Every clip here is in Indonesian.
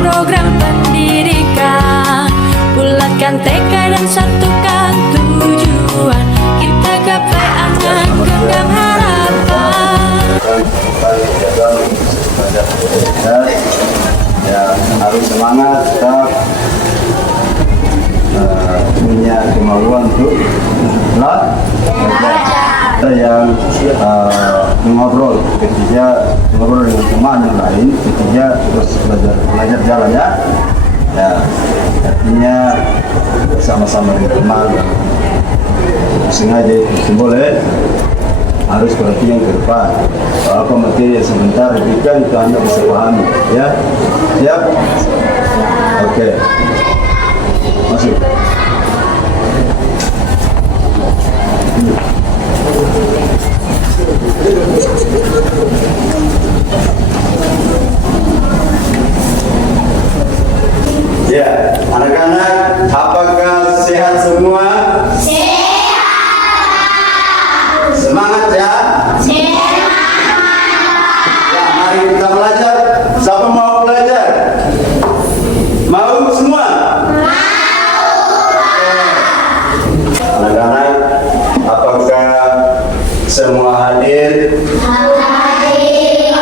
program pendidikan. Bulatkan tekad dan satukan tujuan, kita gapai angan genggam harapan. Ya, harus semangat, tetap punya kemauan untuk belajar. Yang mengobrol ketika mengobrol dengan teman yang lain, ketika terus belajar jalan ya. Ya, artinya sama-sama dengan teman. Sengaja itu boleh, harus perhatian ke depan. Apa materi yang sebentar diberikan itu Anda bisa pahami, ya. Siap? Oke. Masuk. Ya, anak-anak, apakah sehat semua? Sehat. Semangat ya? Semangat. Ya, mari kita belajar. Siapa mau belajar? Mau semua? Mau. Anak-anak, apakah semua hadir? Hadir.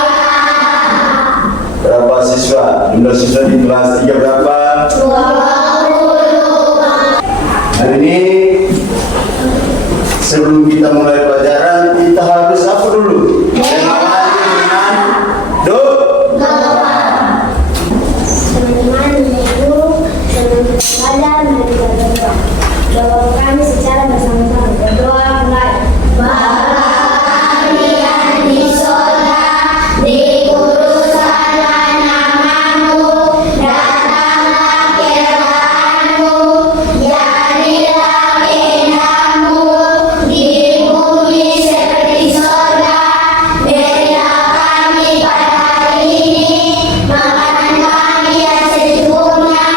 Berapa siswa? Jumlah siswa di kelas 3 berapa? 20. Hari ini sebelum kita mulai pelajaran, kita harus apa dulu? Kenalan dengan doa. Teman-teman, ibu, teman-teman dan berdoa. Doa kami secara bersama-sama. Berdoa mulai. Bapa kami yang di surga, dikuduskanlah namamu, datanglah kerajaan-Mu, jadilah kehendakmu di bumi seperti surga. Berilah kami pada hari ini makanan kami yang secukupnya,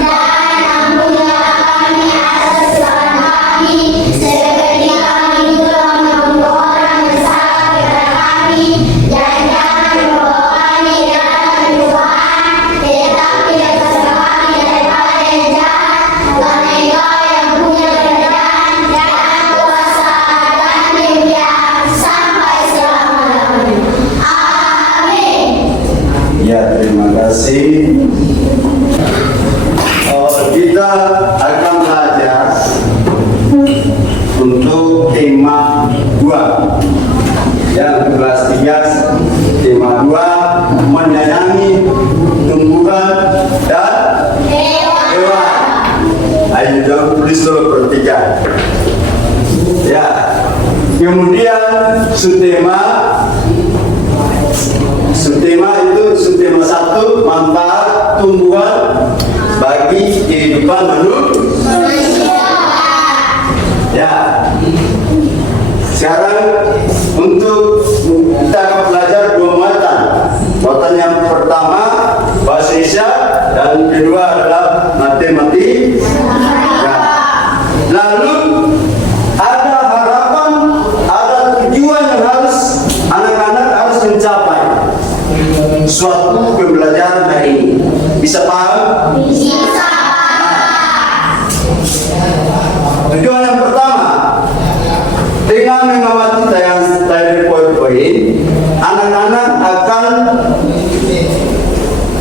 dan ampunilah kami atas kesalahan kami, seperti kami juga mengampuni orang yang bersalah kepada kami, dan jangan membawa kami dalam pencobaan, tetapi lepaskan kami daripada yang jahat, karena Engkau yang punya kerajaan dan kuasa dan kemuliaan sampai selama-lamanya. Amin. Ya, terima kasih. Kita akan belajar untuk tema 2. Yang kelas 3, tema 2, menyayangi tumbuhan dan hewan. Ayo jangan tulis dulu, perhatikan. Ya, kemudian subtema itu subtema 1, manfaat tumbuhan bagi kehidupan manusia. Ya. Sekarang untuk kita akan belajar 2 muatan. Muatan yang pertama bahasa Indonesia dan kedua adalah matematika. Ya. Lalu ada harapan, ada tujuan yang harus anak-anak harus mencapai suatu pembelajaran hari ini. Bisa paham? Bisa. Tujuan yang pertama, dengan mengamati tayangan dari poin-poin, anak-anak akan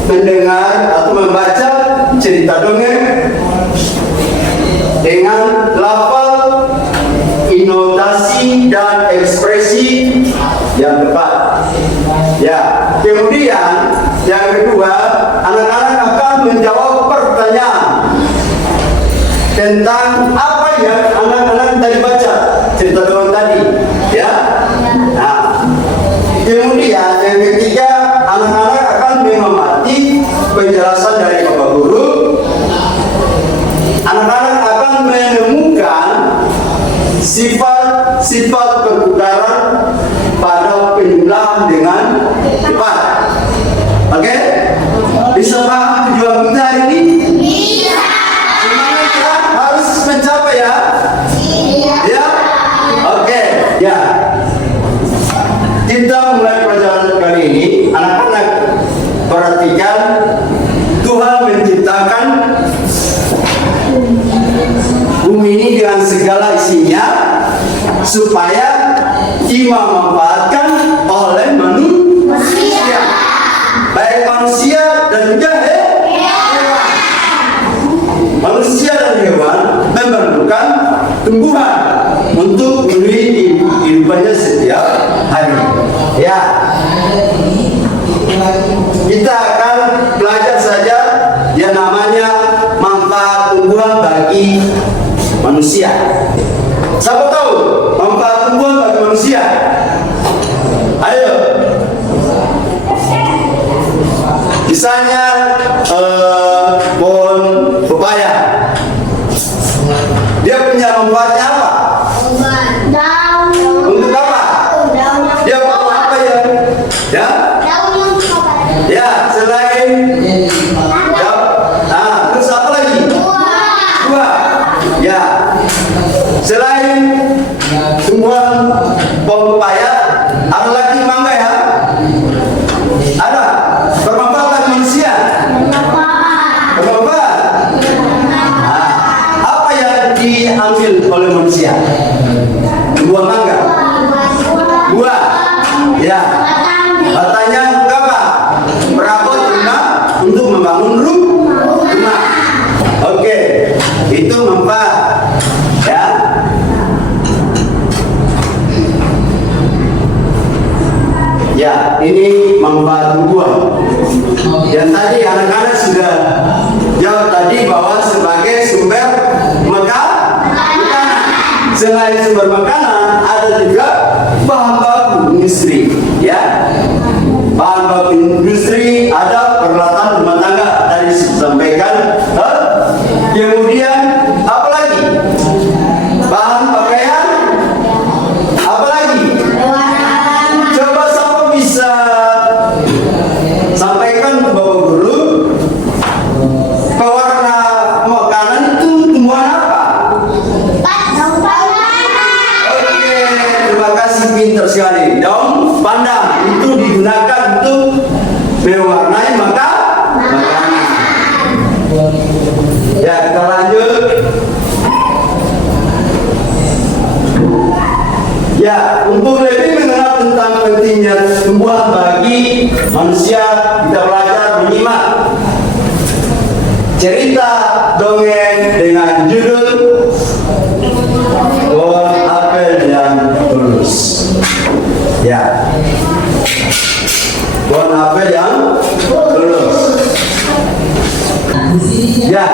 mendengar atau membaca cerita dongeng dengan lafal, intonasi dan ekspresi yang tepat. Ya, kemudian yang kedua, anak-anak akan menjawab pertanyaan tentang apa yang anak-anak tadi baca, cerita dongeng tadi, ya. Nah, kemudian yang ketiga, anak-anak akan mengamati penjelasan dari Bapak Guru. Anak-anak akan menemukan sifat-sifat pertukaran pada penjumlahan dengan cepat. Oke? Bisa paham tujuan kita hari ini? Bisa. Semangat ya, harus supaya dimanfaatkan oleh manusia, baik manusia dan juga hewan. Manusia dan hewan memerlukan tumbuhan untuk memenuhi kehidupannya setiap hari. Ya, kita akan belajar saja yang namanya manfaat tumbuhan bagi manusia. Siapa tahu manfaat tumbuhan bagi manusia? Ayo. Misalnya pohon pepaya. Dia punya manfaatnya apa? Daun. Untuk apa? Dia mau apa ya? Ya? Daun yang Ya, selain daun. Nah, terus apa lagi? Buah. Ya. Selain tumbuhan pohon pepaya, ada lagi mangga ya? Ada. Bermanfaat bagi manusia. Bermanfaat. Nah, apa yang diambil oleh manusia? Buah mangga. Buah. Ya. Batangnya untuk apa? Perabot rumah untuk membangun rumah. Oke, itu manfaat. Ya. Ya, ini manfaat tumbuhan. Yang tadi anak-anak sudah jawab tadi bahwa sebagai sumber makanan. Selain sumber makanan, ada juga bahan baku industri. Ya, bahan baku industri ada peralatan rumah tangga tadi disampaikan. Kemudian apa lagi? Bahan pakaian. Apa lagi? Coba siapa bisa sampaikan ke Bapak Guru, pewarna makanan itu tumbuhan apa? Oke, terima kasih, pintar sekali. Daun pandan itu digunakan untuk mewarnai makanan. Ya, kita lanjut. Ya, untuk lebih mengenal tentang pentingnya tumbuhan bagi manusia, kita belajar menyimak cerita dongeng dengan judul Pohon Apel yang Lulus. Ya, pohon apel yang lulus. Ya,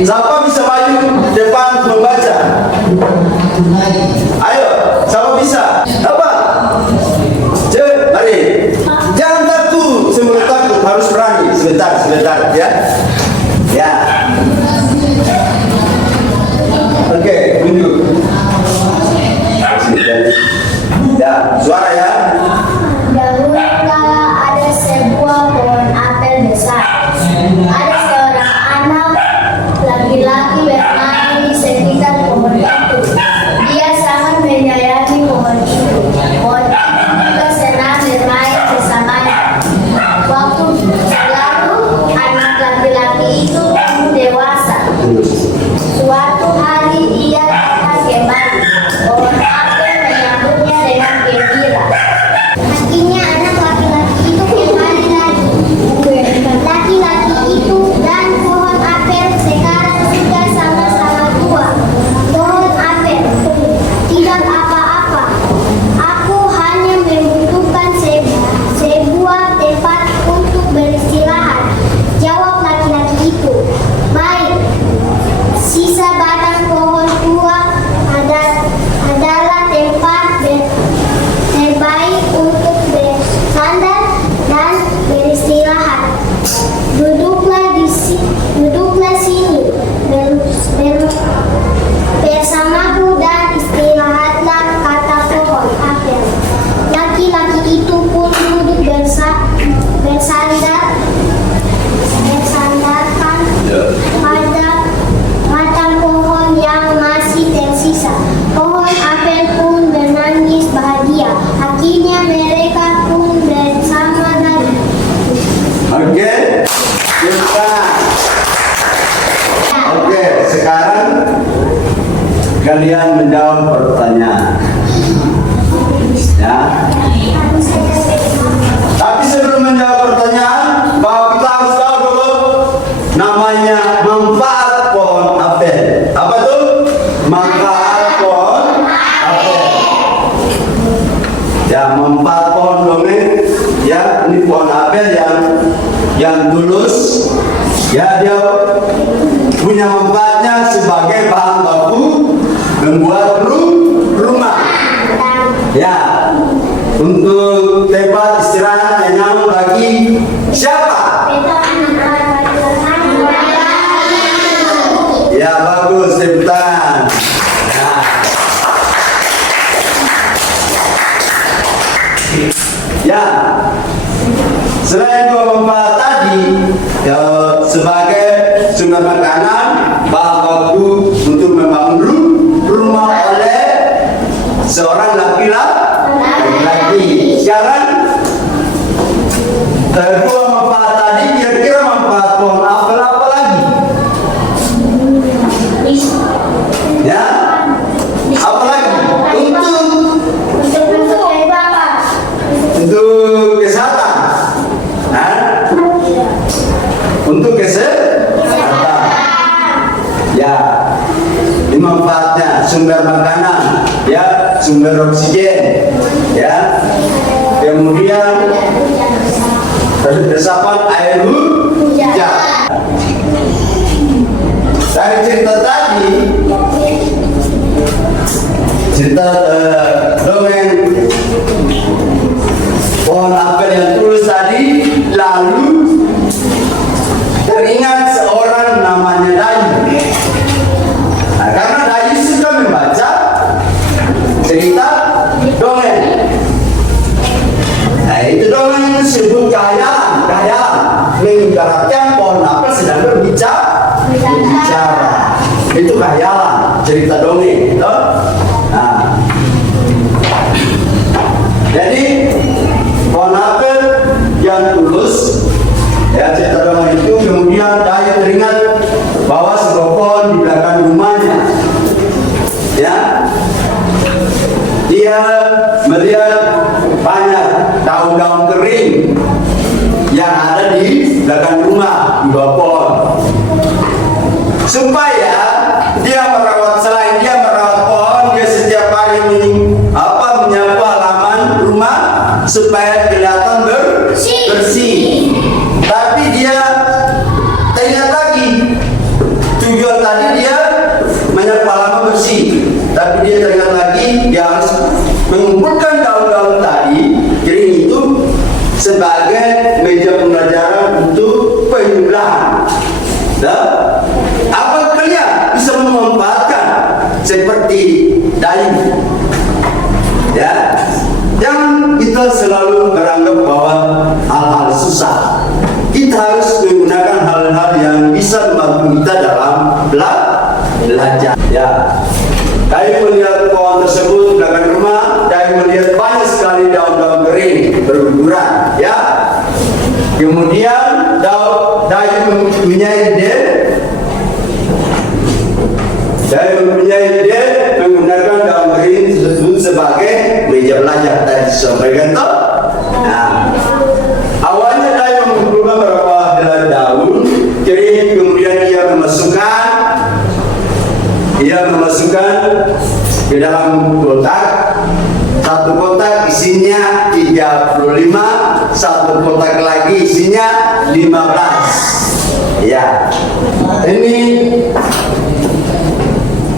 siapa bisa maju depan membaca? Ayo, siapa bisa? Apa? Cek, mari. Jangan takut, semua takut, harus berani. Sebentar, ya. Ya. Oke, tunjuk. Ya, suara ya. Dahulu kala ada sebuah pohon apel besar. Ada seorang anak laki-laki bermain di sekitar pohon itu. Dia sangat menyayangi pohon itu. Pohon itu juga senang bermain bersamanya. Waktu berlalu, anak laki-laki itu tumbuh dewasa. Suatu hari ia datang kembali. Pohon apel menyambutnya dengan gembira. Akhirnya anak laki-laki itu kembali lagi. Laki-laki itu dan pohon apel sekarang sudah sama-sama tua. Pohon apel, tidak apa-apa. Aku hanya membutuhkan sebuah tempat untuk beristirahat. Jawab laki-laki itu. Baik, sisa batang pohon tua adalah tempat terbaik untuk bersandar dan beristirahat. Duduklah sini bersamaku dan istirahatlah, kata pohon apel. Laki-laki itu pun duduk bersandarkan pada batang pohon yang masih tersisa. Pohon apel pun menangis bahagia. Akhirnya mereka pun bersama lagi. Oke, kita. Oke, sekarang kalian menjawab pertanyaan. Ya. Tapi sebelum menjawab pertanyaan, bahwa kita harus tahu dulu namanya manfaat pohon apel. Apa itu? Manfaat pohon apel. Ya, manfaat pohon dongeng. Ya, ini pohon apel yang tulus. Ya, dia punya manfaatnya sebagai bahan baku membuat rumah. Ya, untuk tempat istirahat yang nyaman bagi siapa? Ya, bagus, teputan. Ya, selain dua manfaat tadi, ya, sebagai sumber makanan, bahan baku untuk membangun rumah oleh seorang laki-laki. Sekarang dua manfaat tadi, kira-kira manfaat pohon apel apa lagi? Ya, apa lagi? Untuk kesehatan. Nah, untuk kesehatan. Ya, ini manfaatnya sumber makanan, ya, sumber oksigen, ya. Kemudian resapan air hujan. Dari cerita tadi, cerita dongeng pohon apel yang tulus tadi, lalu teringat seorang namanya Dayu. Nah, karena Dayu suka membaca cerita dongeng. Nah, itu dongeng yang disebut khayalan, mengibaratkan pohon apel sedang berbicara. Itu khayalan, cerita dongeng. Nah, jadi pohon apel yang tulus, ya, cerita dongeng itu. Kemudian Dayu teringat bahwa sebuah pohon di belakang rumahnya, ya, dia melihat banyak daun-daun kering yang ada di belakang rumah, di bawah pohon. Supaya dia merawat, selain dia merawat pohon, dia setiap hari menyapu halaman rumah supaya kelihatan bersih. Tapi dia teringat lagi, tujuan tadi dia menyapu halaman bersih, tapi dia teringat lagi dia harus mengumpulkan daun-daun tadi kering itu sebagai meja pembelajaran untuk penjumlahan. Nah, apa kalian bisa memanfaatkan seperti Dayu? Ya, jangan kita selalu beranggap bahwa hal-hal susah. Kita harus menggunakan hal-hal yang bisa membantu kita dalam belajar. Ya, Dayu melihat pohon tersebut di belakang rumah. Dayu melihat banyak sekali daun-daun kering berguguran. Ya, kemudian Dayu mempunyai ide. Dayu mempunyai ide menggunakan daun kering tersebut sebagai meja belajar. Tadi disampaikan toh. Nah, awalnya Dayu mengumpulkan beberapa helai daun kering, kemudian ia memasukkan ke dalam kotak. Satu kotak isinya 35, satu kotak lagi isinya 15. Ya, ini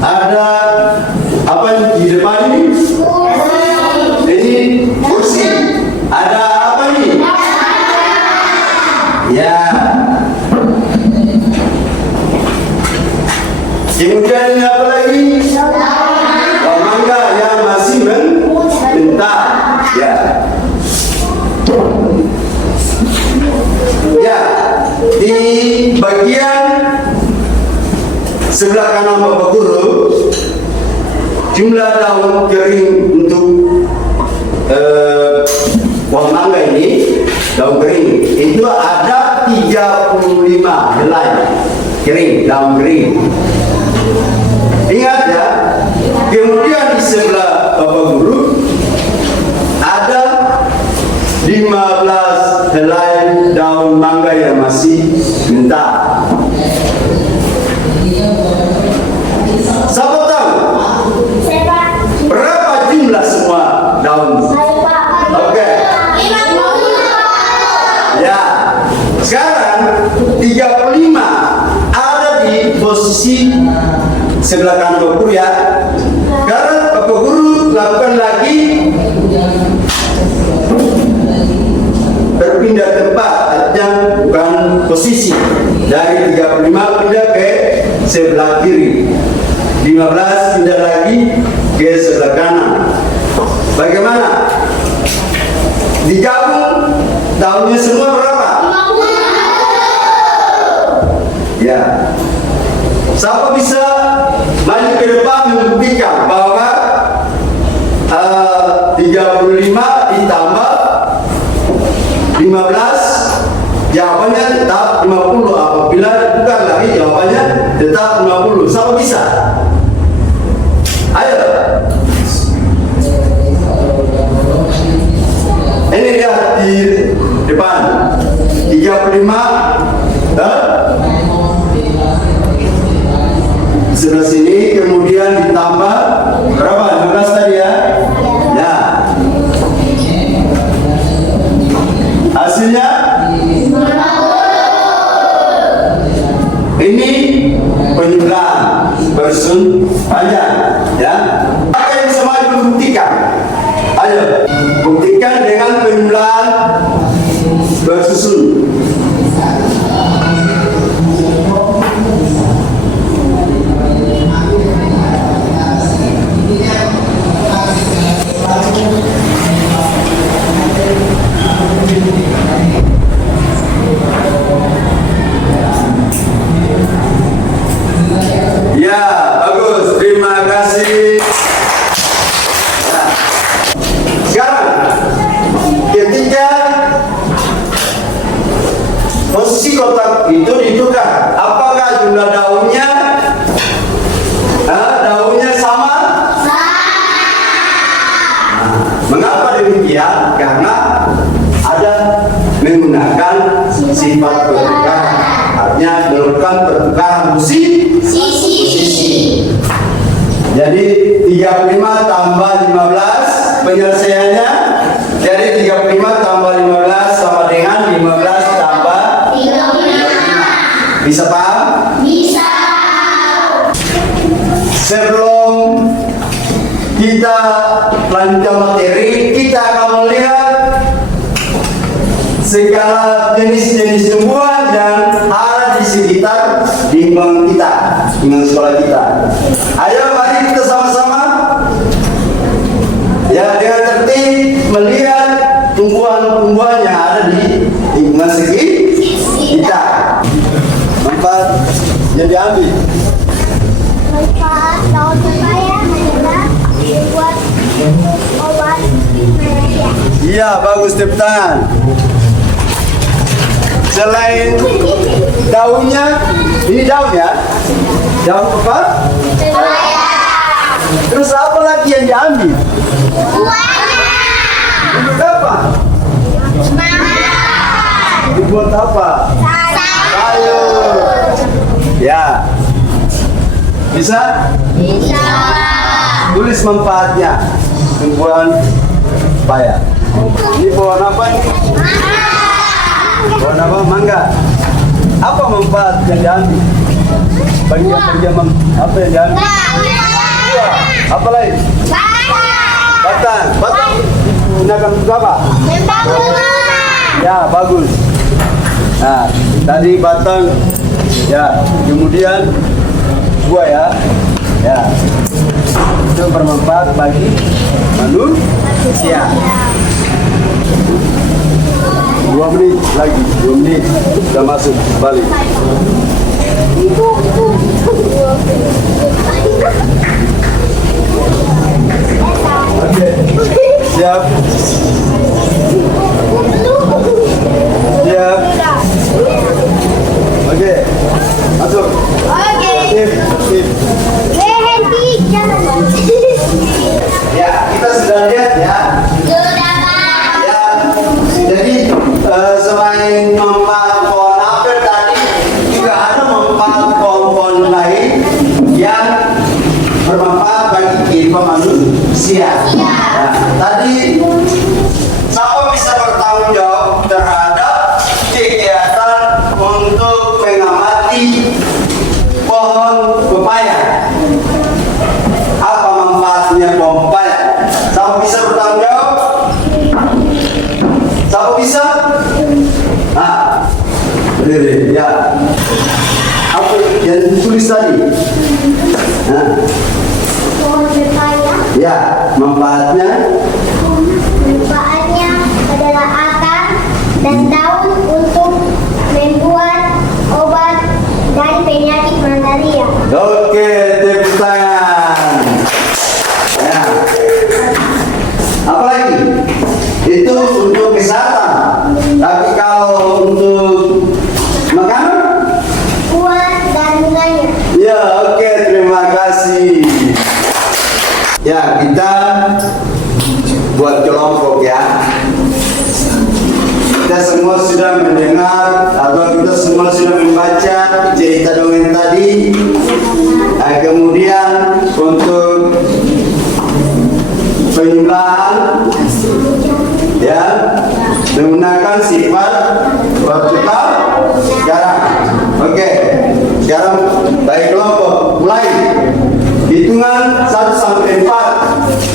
ada apa di depan ini? Ini kursi. Ada apa nih? Ya. Kemudian ini apa lagi? Mangga yang masih mentah. Ya. Ya, di bagian sebelah kanan Bapak Guru, jumlah daun kering untuk pohon mangga ini, daun kering itu ada 35 helai kering, daun kering. Ingat ya, Kemudian di sebelah Bapak Guru ada 15 helai daun mangga yang masih mentah. Siapa tahu berapa jumlah semua daun? Oke. Ya. Sekarang 35 ada di posisi sebelah kanan Bapak Guru ya. Sekarang Bapak Guru lakukan lagi berpindah tempat, artinya bukan posisi. Dari 35 pindah ke sebelah kiri, 15 pindah lagi ke sebelah kanan. Bagaimana? Digabung daunnya semua berapa? 50. Ya. Siapa bisa maju ke depan membuktikan bahwa 35 ditambah 15 jawabannya tetap 50. Apabila bukan lagi jawabannya tetap 50. Siapa bisa? Ayo. Ini lihat di depan 35 sebelah sini, kemudian ditambah berapa? 15 tadi ya? Ya. Hasilnya ini penjumlahan bersun panjang ya. Apa yang bisa maju membuktikan? Ayo buktikan dengan penjumlahan bersusun. Ya, bagus. Terima kasih. Nah, sekarang ketika posisi kotak itu ditukar, apakah jumlah daunnya daunnya sama? Mengapa demikian? Karena ada menggunakan sifat pertukaran, artinya melakukan pertukaran posisi. Jadi 35 tambah 15 penyelesaiannya. Jadi 35 tambah 15 sama dengan 15 tambah 35. Bisa paham? Bisa. Sebelum kita lanjutkan materi, kita akan melihat segala jenis-jenis tumbuhan yang ada di sekitar lingkungan kita, lingkungan sekolah kita. Ayo mari kita sama-sama ya dengan tertib melihat tumbuhan-tumbuhan yang ada di lingkungan sekitar kita. Empat yang diambil. Daun pepaya adalah buat obat malaria. Iya, bagus, tepuk tangan. Selain daunnya, ini daunnya, daun apa? Pepaya. Terus apa lagi yang diambil? Buahnya. Untuk apa? Makan. Dibuat apa? Sayur. Ya. Bisa? Bisa. Tulis manfaatnya. Tumbuhan pepaya. Ini pohon apa nih? Pohon apa? Mangga. Apa manfaat yang diambil? Bagian apa yang diambil? Buah. Apa lain? Batang. Batang digunakan untuk apa? Membangun rumah. Ya, bagus. Nah, tadi batang. Ya, kemudian buah ya. Ya. Itu bermanfaat bagi manusia. 2 menit lagi, 2 menit sudah masuk balik. Oke, siap. Siap. Oke, masuk. Oke. Sip, sip. Berhenti, jangan. usia. Nah, tadi siapa bisa bertanggung jawab terhadap kegiatan untuk mengamati pohon pepaya? Apa manfaatnya pohon pepaya? Siapa bisa bertanggung jawab? Siapa bisa? Nah, berdiri, ya. Apa yang ditulis tadi? Nah, Pohon pepaya. ya, manfaatnya Manfaatnya adalah akar dan daun untuk membuat obat dari penyakit malaria. oke, tepuk tangan. Ya. Apa lagi? Itu untuk kesehatan. Tapi kalau untuk makanan, Kuat kandungannya. ya oke, terima kasih. Ya, kita buat kelompok ya. Kita semua sudah mendengar atau kita semua sudah membaca cerita dongeng tadi. Kemudian untuk penjumlahan ya menggunakan sifat vertikal sekarang. Oke, sekarang bagi kelompok mulai hitungan 1 sampai 4.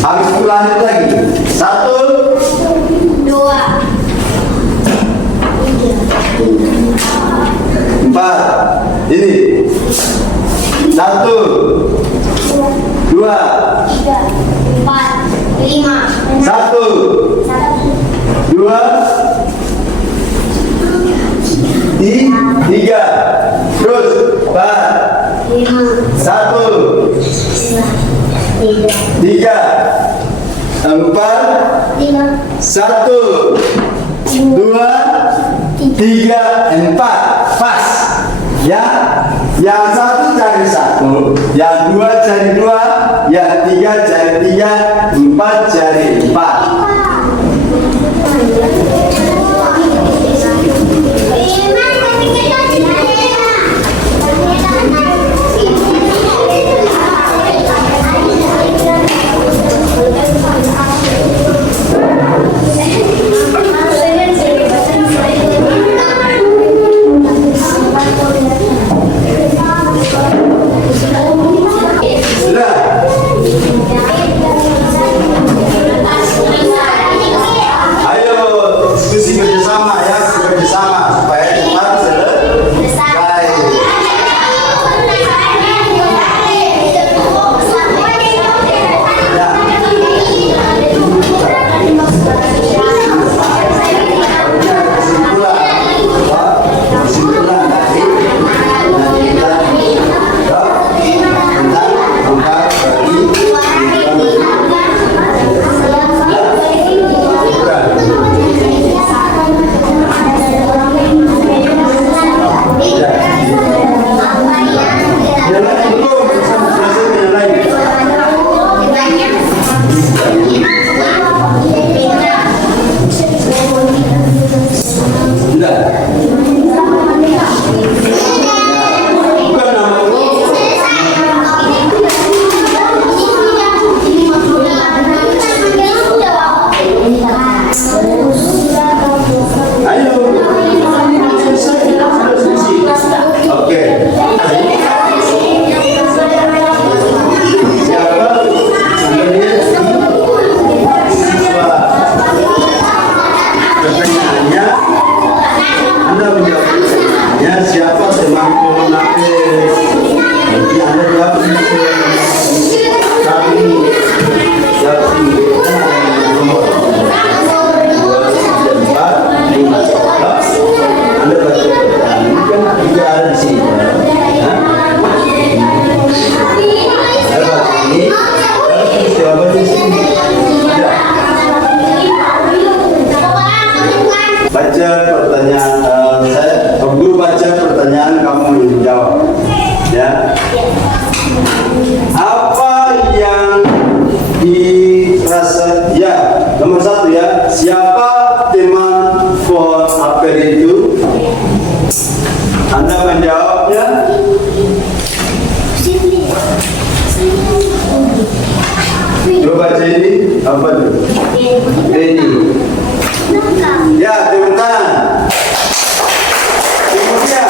Habis itu lanjut lagi. 1, 2, 4. Ini 1, 2, 3, 4, 5, 1, 2, 3. Terus 4, 1, 3, 4, 1, 2, 3, 4. Pas. Ya. Yang satu cari 1, yang 2 cari 2, yang 3 cari 3, 4 cari 4. Sudah. Ayo diskusi bersama ya, bersama supaya cepat selesai. Kesimpulan tadi nanti kita tentang manfaat bagi baca ini apa tuh? Ini. Ya, tepuk tangan. Kemudian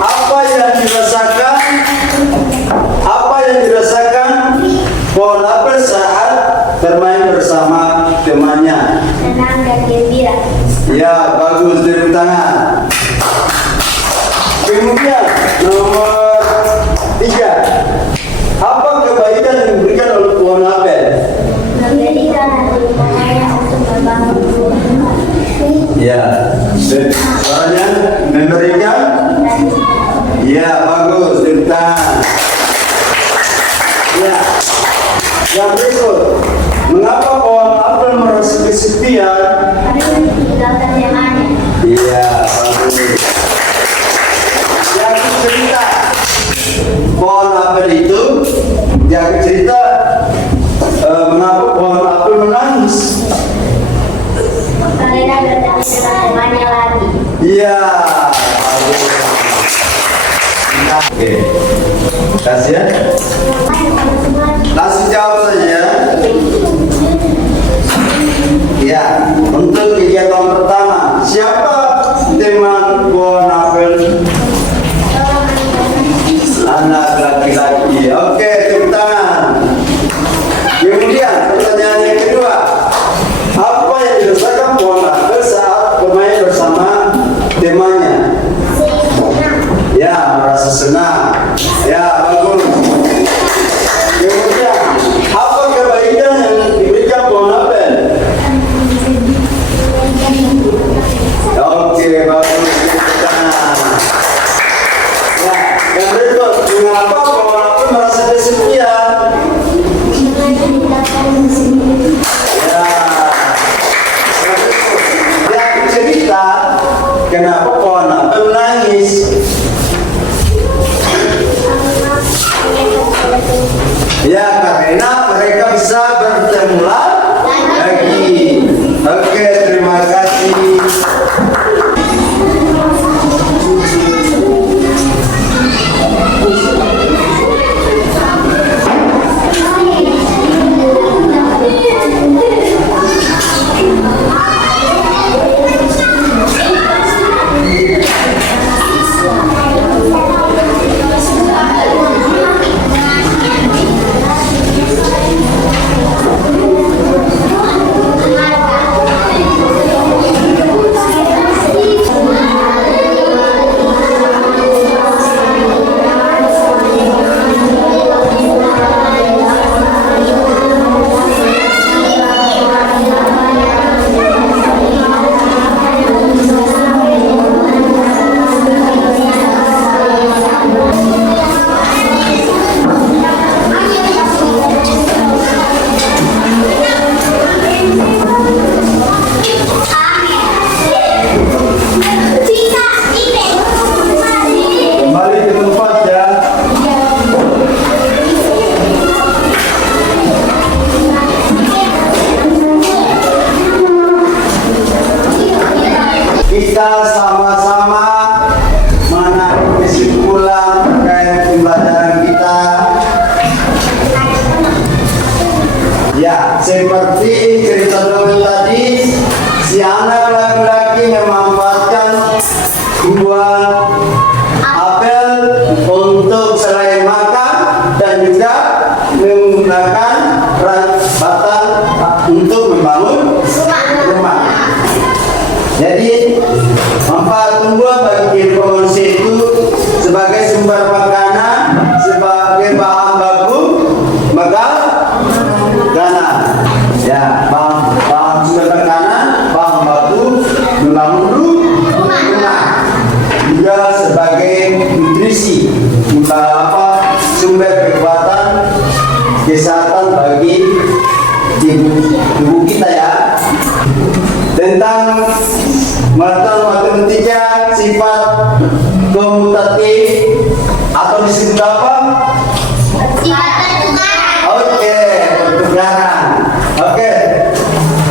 apa yang dirasakan pohon apel saat bermain bersama temannya? Senang dan gembira. Ya, bagus, tepuk tangan. Kemudian nomor 3, apa kebaikan yang diberikan oleh pohon apel? Memberikan hati saya untuk membangun rumah. Ya, suaranya memberikan. Ya, bagus, tepuk tangan. Ya, yang berikut, mengapa pohon apel merasa kesepian? Karena meninggalkan temannya. Iya, bagus. Yang cerita pohon apel itu, yang cerita mengapa pohon apel menangis? Karena bertemu dengan temannya lagi. Iya, bagus. Nah, oke, kasih ya. Langsung jawab saja. Ya, untuk kegiatan pertama, siapa teman pohon apel? Anak laki-laki. Oke, tepuk tangan. Kemudian pertanyaan yang kedua, apa yang dirasakan pohon apel saat bermain bersama temannya? Ya, merasa senang. Ya, bagus. Kemudian apa kebaikan yang diberikan pohon apel? Oke, bagus. Ya, yang berikut, mengapa pohon apel merasa kesepian? Ya, yang cerita kenapa pohon apel menangis? Ya, karena mereka bisa bertemu lagi. Oke, terima kasih. Kembali ke tempat ya. Kita sama-sama menarik kesimpulan terkait pembelajaran kita. Ya, seperti cerita dulu tadi, si anak laki-laki memanfaatkan buah apel untuk selain makan dan juga menggunakan batang untuk membangun rumah. Jadi manfaat buah bagi pohon itu sebagai sumber makanan, sebagai bahan baku makanan. Ya, bahan sumber makanan, bahan baku membangun rumah. Juga sebagai nutrisi, sumber kekuatan kesehatan bagi tubuh kita ya. Tentang matematika sifat komutatif atau disebut apa? Oke, pertukaran. Oke,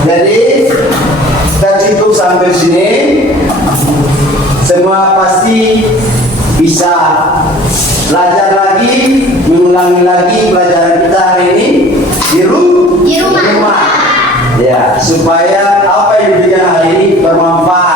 jadi kita cukup sampai sini. Semua pasti bisa belajar lagi, mengulangi lagi pelajaran kita hari ini di rumah. Ya, supaya apa yang diberikan hari ini bermanfaat